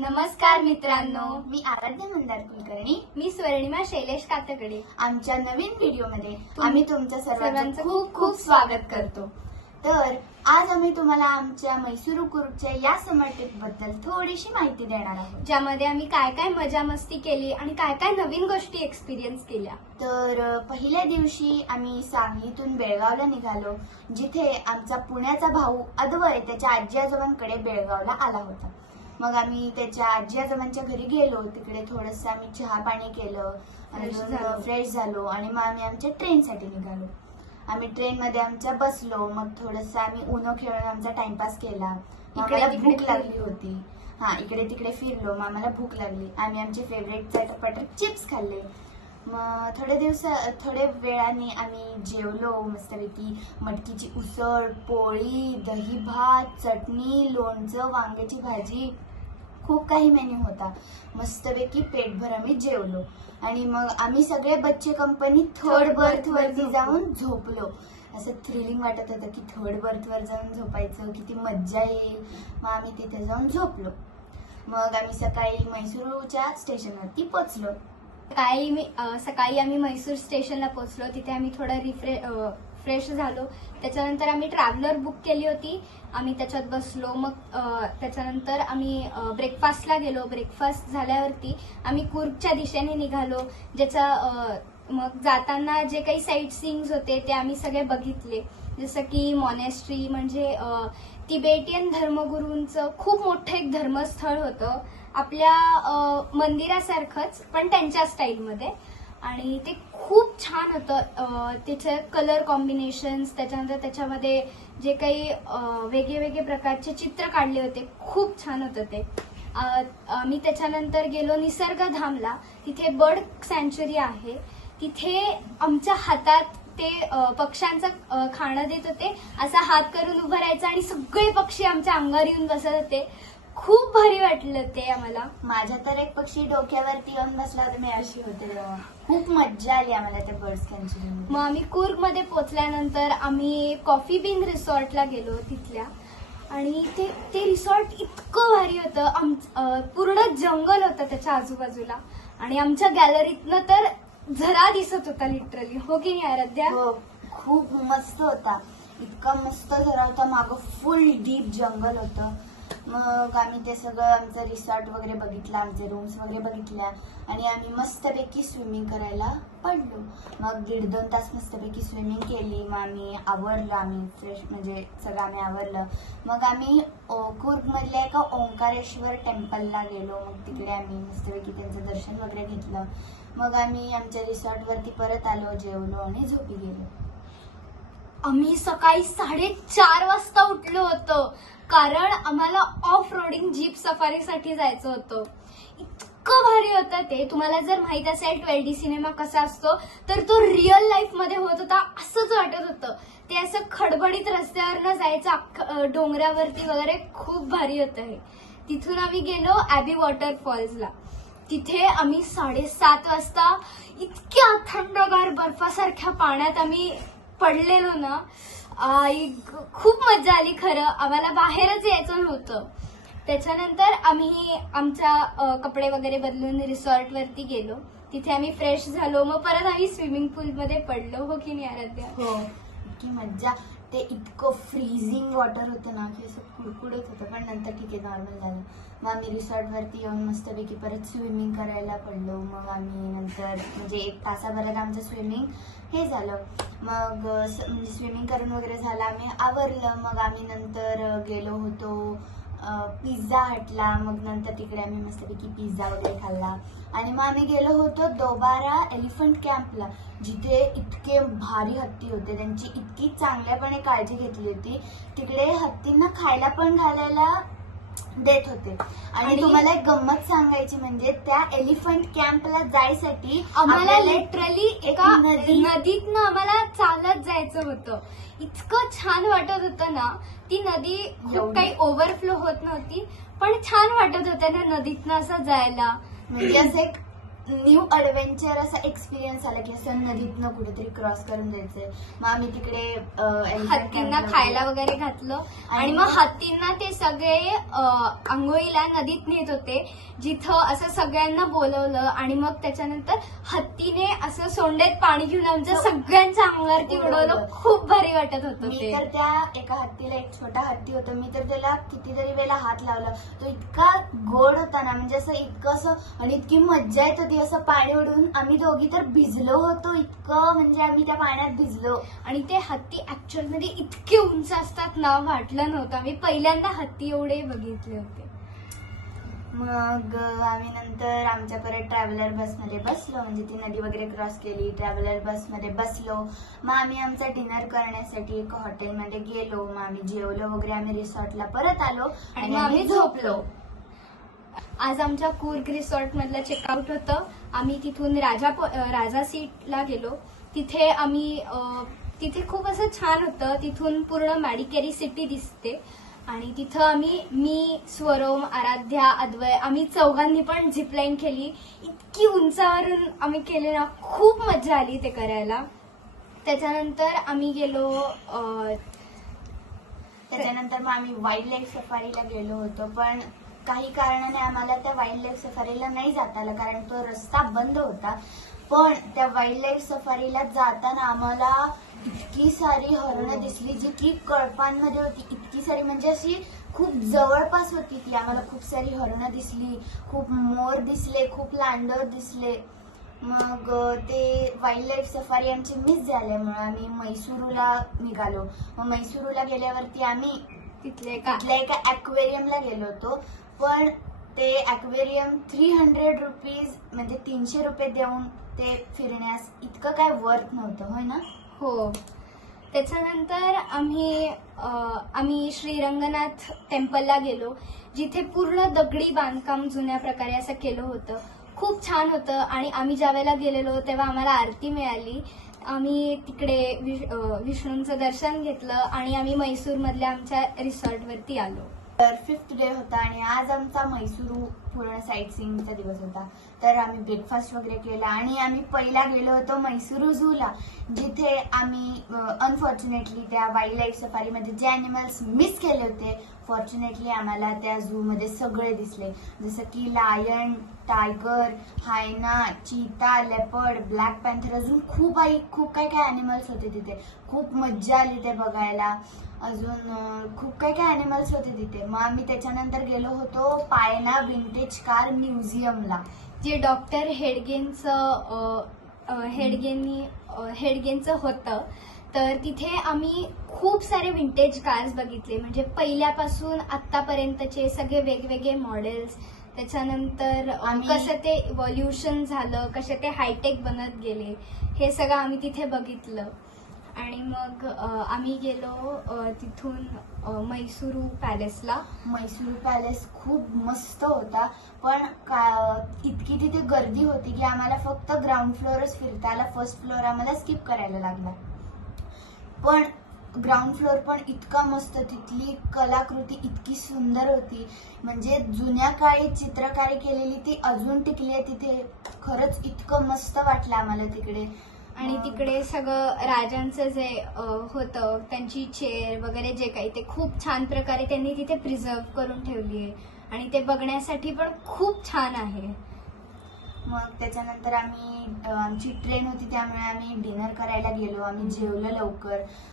नमस्कार मित्रांनो मी आराध्य मंदार कुलकर्णी मी स्वर्णिमा शैलेश कातकडे. आमच्या नवीन व्हिडिओमध्ये आम्ही तुमच्या सर्वांचं खूप खूप स्वागत करतो. तर आज आम्ही तुम्हाला आमच्या मैसूर कुरूपच्या या समर ट्रिपबद्दल थोडीशी माहिती देणार आहोत. ज्यामध्ये आम्ही काय काय मजा मस्ती केली आणि काय काय नवीन गोष्टी एक्सपिरियन्स केल्या. तर पहिल्या दिवशी आम्ही सांगलीतून बेळगावला निघालो जिथे आमचा पुण्याचा भाऊ अद्वय त्याच्या आजी आजोबांकडे बेळगावला आला होता. मग आम्ही त्याच्या आजी आजोबांच्या घरी गेलो. तिकडे थोडस आम्ही चहा पाणी केलं. फ्रेश झालो. आणि मग आम्ही आमच्या ट्रेनसाठी निघालो. आम्ही ट्रेनमध्ये आमच्या बसलो. मग थोडस आम्ही उनो खेळून आमचा टाइमपास केला. इकडे आम्हाला भूक लागली. होती. हा इकडे तिकडे फिरलो. मग आम्हाला भूक लागली. आम्ही आमचे फेवरेट चटपट चिप्स खाल्ले. मग थोडे दिवस थोडे वेळाने आम्ही जेवलो मस्तपैकी. मटकीची उसळ पोळी दही भात चटणी लोणचं वांग्याची भाजी. खूप काही मेन्यू होता. मस्तपैकी पेटभर आम्ही जेवलो. आणि मग आम्ही सगळे बच्चे कंपनी थर्ड बर्थ वरती झोपलो. जाऊन झोपलो. असं थ्रिलिंग वाटत होतं की थर्ड बर्थ वर जाऊन झोपायचं किती मज्जा येईल. मग आम्ही तिथे जाऊन झोपलो. मग आम्ही सकाळी मैसूरच्या स्टेशनवरती पोचलो. सकाळी मी सकाळी आम्ही म्हैसूर स्टेशनला पोहोचलो तिथे आम्ही थोडं रिफ्रे फ्रेश झालो. त्याच्यानंतर आम्ही ट्रॅव्हलर बुक केली होती. आम्ही त्याच्यात बसलो. मग त्याच्यानंतर आम्ही ब्रेकफास्टला गेलो. ब्रेकफास्ट झाल्यावरती आम्ही कुर्गच्या दिशेने निघालो. ज्याचा मग जाताना जे काही साईट सीन्स होते ते आम्ही सगळे बघितले. जसं की मॉनेस्ट्री म्हणजे तिबेटियन धर्मगुरूंचं खूप मोठं एक धर्मस्थळ होतं. आपल्या मंदिरासारखंच पण त्यांच्या स्टाईलमध्ये आणि ते खूप छान होतं. त्याचे कलर कॉम्बिनेशन्स त्याच्यानंतर त्याच्यामध्ये जे काही वेगळे वेगळे प्रकारचे चित्र काढले होते खूप छान होतं ते. मी आम्ही त्याच्यानंतर गेलो निसर्गधामला. तिथे बर्ड सँच्युरी आहे. तिथे आमच्या हातात ते पक्ष्यांचं खाणं देत होते. असा हात करून उभं राहायचं आणि सगळे पक्षी आमच्या अंगावर येऊन बसत होते. खूप भारी वाटलं ते आम्हाला. माझ्या तर एक पक्षी डोक्यावरती येऊन बसला होता मी अशी होते तेव्हा. खूप मज्जा आली आम्हाला त्या बर्ड्स कॅन्चुरी मग आम्ही कुर्गमध्ये पोचल्यानंतर आम्ही कॉफी बीन रिसॉर्टला गेलो तिथल्या. आणि ते ते रिसॉर्ट इतकं भारी होतं. आम पूर्ण जंगल होतं त्याच्या आजूबाजूला. आणि आमच्या गॅलरीतनं तर झरा दिसत होता लिटरली हो की नाही आराध्या? हो खूप मस्त होता. इतका मस्त झरा होता. मागं फुल डीप जंगल होतं. मग आम्ही ते सगळं आमचं रिसॉर्ट वगैरे बघितलं आमचे रूम्स वगैरे बघितल्या. आणि आम्ही मस्तपैकी स्विमिंग करायला पडलो. मग दीड दोन तास मस्तपैकी स्विमिंग केली. मग आम्ही आवरलं आम्ही फ्रेश म्हणजे सगळं आम्ही आवरलं. मग आम्ही कुर्गमधल्या एका ओंकारेश्वर टेम्पलला गेलो. मग तिकडे आम्ही मस्तपैकी त्यांचं दर्शन वगैरे घेतलं. मग आम्ही आमच्या रिसॉर्टवरती परत आलो जेवलो आणि झोपी गेलो. आम्ही सकाळी साडेचार वाजता उठलो होतो. कारण आम्हाला ऑफ रोडिंग जीप सफारीसाठी जायचं होतं. इतकं भारी होतं ते. तुम्हाला जर माहीत असेल ट्वेल डी सिनेमा कसा असतो तर तो रिअल लाईफमध्ये होत होता असंच वाटत होतं. ते असं खडबडीत रस्त्यावरनं जायचं अख्ख- डोंगरावरती वगैरे खूप भारी होतं हे. तिथून आम्ही गेलो ॲबी वॉटरफॉल्सला तिथे आम्ही साडेसात वाजता इतक्या थंडगार बर्फासारख्या पाण्यात आम्ही पडलेलो ना आई खूप मजा आली खरं. आम्हाला बाहेरच यायचं नव्हतं. त्याच्यानंतर आम्ही आमच्या कपडे वगैरे बदलून रिसॉर्ट वरती गेलो. तिथे आम्ही फ्रेश झालो. मग परत आम्ही स्विमिंग पूल मध्ये पडलो. हो की नाही आराध्या? हो. इतकी मज्जा ते इतकं फ्रीझिंग वॉटर होतं ना की असं कुडकुडत होतं. पण नंतर ठीक आहे नॉर्मल झालं. मग आम्ही रिसॉर्टवरती येऊन मस्तपैकी परत स्विमिंग करायला पडलो. मग आम्ही नंतर म्हणजे एक तासाभरात आमचं स्विमिंग हे झालं. मग स- म्हणजे स्विमिंग करून वगैरे झालं. आम्ही आवरलं. मग आम्ही नंतर गेलो होतो. पिझ्झा हटला मग नंतर तिकडे आम्ही मस्तपैकी पिझ्झा वगैरे खाल्ला. आणि मग आम्ही गेलो होतो दोबारा एलिफंट कॅम्पला जिथे इतके भारी हत्ती होते. त्यांची इतकी चांगल्यापणे काळजी घेतली होती. तिकडे हत्तींना खायला पण घालायला देत होते. आणि आणि- तुम्हाला एक गंमत सांगायची म्हणजे त्या एलिफंट कॅम्पला जायसाठी आम्हाला आपल्याला लिटरली एक एका नदी- नदीतनं आम्हाला चालत जायचं होतं. इतकं छान वाटत होतं ना ती नदी खूप एवढी. काही ओव्हरफ्लो होत नव्हती पण छान वाटत होतं ना नदीतनं असं जायला. म्हणजे असं एक न्यू अडव्हेंचर असा एक्सपिरियन्स आला की असं नदीतनं कुठेतरी क्रॉस करून जायचंय. मग आम्ही तिकडे हत्तींना खायला. वगैरे घातलं. आणि मग हत्तींना ते सगळे आंघोळीला नदीत नेत होते. जिथं असं सगळ्यांना बोलवलं आणि मग त्याच्यानंतर हत्तीने असं सोंडेत पाणी घेऊन आमच्या हो. सगळ्यांच्या अंगावरती हो, उडवलं. हो. खूप भारी वाटत होतं ते. तर त्या एका हत्तीला एक छोटा हत्ती होता. मी तर त्याला कितीतरी वेळेला हात लावला. तो इतका गोड होता ना म्हणजे असं इतकं असं आणि इतकी मज्जा येत होती. असं पाणी उडून आम्ही दोघी तर भिजलो होतो इतकं म्हणजे आम्ही त्या पाण्यात भिजलो. आणि ते हत्ती ऍक्च्युअलमध्ये इतके उंच असतात ना वाटलं नव्हतं. मी पहिल्यांदा हत्ती एवढे बघितले होते. मग आम्ही नंतर आमच्या परत ट्रॅव्हलर बसमध्ये बसलो. म्हणजे ती नदी वगैरे क्रॉस केली ट्रॅव्हलर बसमध्ये बसलो. मग आम्ही आमचा डिनर करण्यासाठी एका हॉटेलमध्ये गेलो. मग आम्ही जेवलो वगैरे आम्ही रिसॉर्टला परत आलो. आणि मग आम्ही झोपलो. आज आमच्या कुर्ग रिसॉर्ट मधलं चेकआउट होतं. आम्ही तिथून राजा राजा सीटला गेलो. तिथे आम्ही तिथे खूप असं छान होतं. तिथून पूर्ण मॅडिकेरी सिटी दिसते. आणि तिथं आम्ही मी स्वरोम आराध्या अद्वय आम्ही चौघांनी पण झिपलाईन केली. इतकी उंचावरून आम्ही केले ना. खूप मजा आली ते करायला. त्याच्यानंतर आम्ही गेलो त्याच्यानंतर मग आम्ही वाईल्ड लाईफ सफारीला गेलो होतो. पण काही कारणाने आम्हाला त्या वाईल्ड लाईफ सफारीला नाही जाता आलं कारण तो रस्ता बंद होता. पण त्या वाईल्ड लाईफ सफारीला जाताना आम्हाला इतकी सारी हरणं दिसली जी की कळपांमध्ये होती. इतकी सारी म्हणजे अशी खूप जवळपास होती ती. आम्हाला खूप सारी हरणं दिसली खूप मोर दिसले खूप लांडोर दिसले. मग ते वाईल्ड लाईफ सफारी आमची मिस झाल्यामुळे आम्ही मैसूरूला निघालो. मग मैसूरूला गेल्यावरती आम्ही तिथले का तिथल्या एका अक्वेरियमला गेलो होतो. पण ते अक्वेरियम थ्री हंड्रेड रुपीज म्हणजे तीनशे रुपये देऊन ते फिरण्यास इतकं काय वर्थ नव्हतं होय ना? हो. त्याच्यानंतर आम्ही आम्ही श्रीरंगनाथ टेम्पलला गेलो जिथे पूर्ण दगडी बांधकाम जुन्या प्रकारे असं केलं होतं. खूप छान होतं आणि आम्ही ज्या वेळेला गेलेलो तेव्हा आम्हाला आरती मिळाली. आम्ही तिकडे विष्णूंचं दर्शन घेतलं आणि आम्ही मैसूरमधल्या आमच्या रिसॉर्टवरती आलो. तर फिफ्थ डे होता आणि आज आमचा मैसूरू पूर्ण साईट सीइंगचा दिवस होता. तर आम्ही ब्रेकफास्ट वगैरे केला आणि आम्ही पहिला गेलो होतो मैसूरू झूला जिथे आम्ही अनफॉर्च्युनेटली त्या वाईल्ड लाईफ सफारीमध्ये जे अॅनिमल्स मिस केले होते फॉर्च्युनेटली आम्हाला त्या झू मध्ये सगळे दिसले. जसं की लायन टायगर हायना चीता लेपर्ड ब्लॅक पॅन्थर अजून खूप आई खूप काही काय अॅनिमल्स होते तिथे. खूप मज्जा आली ते बघायला. अजून खूप काही काय अॅनिमल्स होते तिथे. मग आम्ही त्याच्यानंतर गेलो होतो पायना विंटेज कार म्युझियमला जे डॉक्टर हेडगेनचं हेडगेनी हेडगेनचं होतं. तर तिथे आम्ही खूप सारे विंटेज कार्स बघितले. म्हणजे पहिल्यापासून आत्तापर्यंतचे सगळे वेगवेगळे मॉडेल्स त्याच्यानंतर कसं ते इव्हॉल्युशन झालं कसे ते हायटेक बनत गेले हे सगळं आम्ही तिथे बघितलं. आणि मग आम्ही गेलो तिथून मैसूरू पॅलेसला मैसूर पॅलेस खूप मस्त होता. पण का- इतकी तिथे गर्दी होती की आम्हाला फक्त ग्राउंड फ्लोअरच फिरता आला फर्स्ट फ्लोअर आम्हाला स्किप करायला लागला. पण ग्राउंड फ्लोअर पण इतका मस्त तिथली कलाकृती इतकी सुंदर होती. म्हणजे जुन्या काळी चित्रकारी केलेली ती अजून टिकली आहे तिथे. खरंच इतकं मस्त वाटलं आम्हाला तिकडे. आणि तिकडे सगळं राजांचं जे होतं त्यांची चेअर वगैरे जे काही ते खूप छान प्रकारे त्यांनी तिथे प्रिझर्व करून ठेवली आहे. आणि ते बघण्यासाठी पण खूप छान आहे. मग त्याच्यानंतर आम्ही आमची ट्रेन होती त्यामुळे आम्ही डिनर करायला गेलो आम्ही जेवलो लवकर.